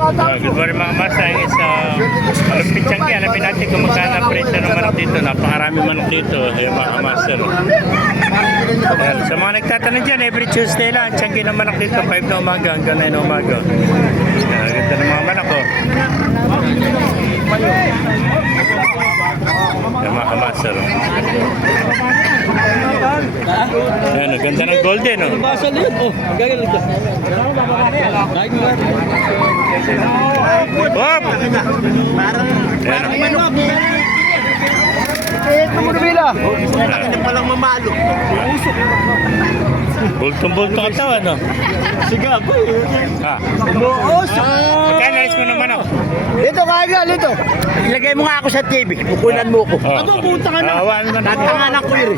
Good morning mga masa. Sa Malupit Changi, alamin natin kung magkano ang presyo ng manok dito. Napakarami manok dito. Ayan mga master. Ayan. Sa mga nagtatanong dyan, every Tuesday lang, Changi ng manok dito. 5 na umaga hanggang 9 na umaga. Ayan, ganda ng mga manok. Ayan mga master. Ayan, ganda ng golden. Basal yun. Oh, gagawin ito. Hop! Ayan. Ito mo na bila. Hindi palang mamalo. Bultong-bultong katawan, no? Siga po eh. Ah. Umuusok. Magkano alis mo naman ako? Dito kaya, dito. Ilagay mo nga ako sa TV. Pukunan mo ko. Ano, punta ka na. Awan mo na. Tatanganan ko yun.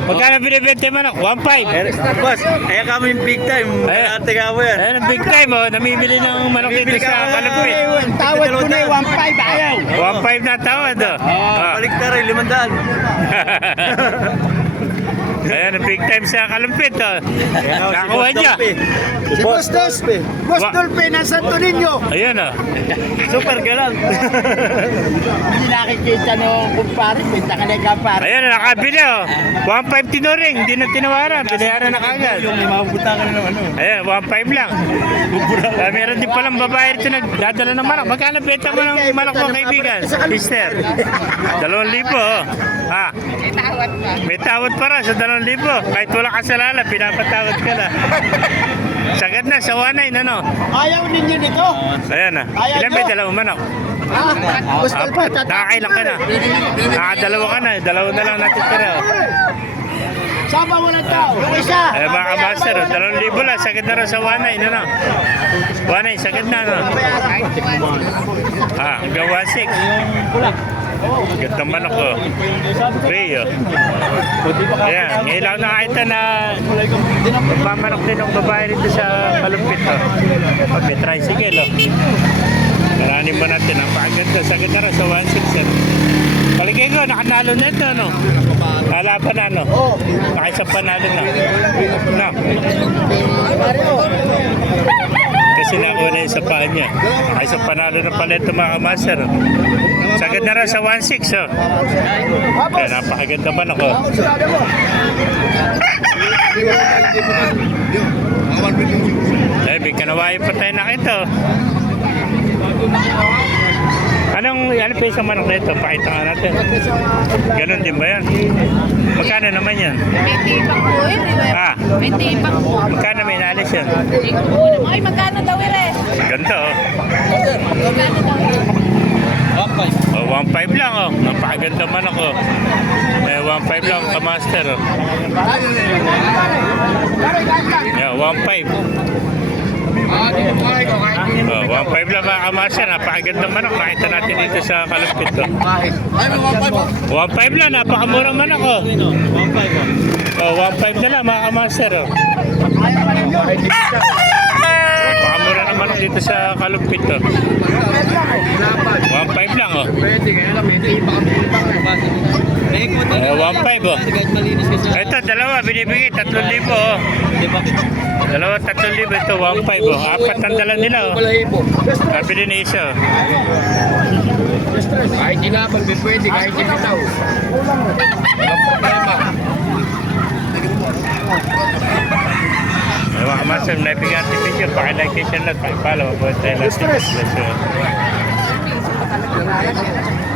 Magkano binibente man ako? 1.5. Boss, kaya kami yung big time. Ate ka mo yan. Ayan ang big time, oh. Namimili ng manok dito sa Kalapit. Tawad ko na yung 1.5 ayaw. 1.5 na tawad, oh. Balik na rin, 500. Ayan ang big time sa Kalapit, oh. Nakuha niya. Si Boss Dolpe. Boss Dolpe, nasa Toninyo. Ayan, oh. Super galang. Hindi nakikita nung kumpare. Pinta ka na yung kumpare. Ayan, nakabili, oh. 1.5 tinuring, hindi na tinawaran. Binayaran na kagad. Yung mabuta ka na naman. Ayan, 1.5 lang. Meron din palang babae rito nagdadala ng manok. Magkano benta mo ng manok mo, kaibigan? Mister. 2,000, oh. Ha? May tawad para sa 2,000. Kahit wala kasalanan, pinapatawad ka na. Sagad na, sa 1.9, ano? Ayaw ninyo nito? Ayan na. Ilan ba yung dalawang manok? Boss Dolpe, Nakakailan ka na. Nakadalawa ka na. Dalawa na lang natitira. Saba walang tao. Yung isa. Eh, mga master, 2,000 lang. Sagad na rin sa 1.9, ano? 1.9, sagad na, ano? Hanggang 1.6. Ganda manok, oh. Rio. Ayan, ngayon lang nakita na mamanok din ng babae rito sa Malupit, oh. May tricycle, oh. Karanin mo natin, ang pakaganda. Sagad na rin sa 1.6, ano? Paligay ko, nakanalo na ito, ano? Halapan na, ano? Nakaisang panalo na. No? Kasi nakuha na yung sa paa niya. Nakaisang panalo na pala ito, mga master. Sagad na rin sa 1.6, oh. Kaya napakaganda man ako. Eh, may kanawayan pa tayo nakita, oh. Ano pa isang manok na ito? Pakita nga natin. Ganon din ba yan? Magkano naman yan? May tipak po eh. May tipak po. Magkano may inalis yan? Ay, magkano daw eh? Ganito, oh. Magkano daw? Oh, 1.5 lang, oh. Napakaganda manok, oh. 1.5 lang, kamaster, oh. Yeah, 1.5. Oh, 1.5 lang mga kamaster. Napakaganda manok. Nakita natin dito sa Kalupit, oh. 1.5 lang, napakamurang manok, oh. 1.5 na lang mga kamaster, oh. Napakamura ng manok dito sa Kalupit, oh. 1.5 lang, oh. 1.5, oh. Ito, dalawa, binibigay, 3,000, oh. Dalawa, 3,000, ito, 1.5, oh. Apat ang dala nila, oh. Kabili na isa, oh. Kahit ilabag, pwede, kahit ilitaw. Walang problema. Mga master, naibigyan natin video. Pakilike, share, like, pakipalo. Mabuhay tayo lahat.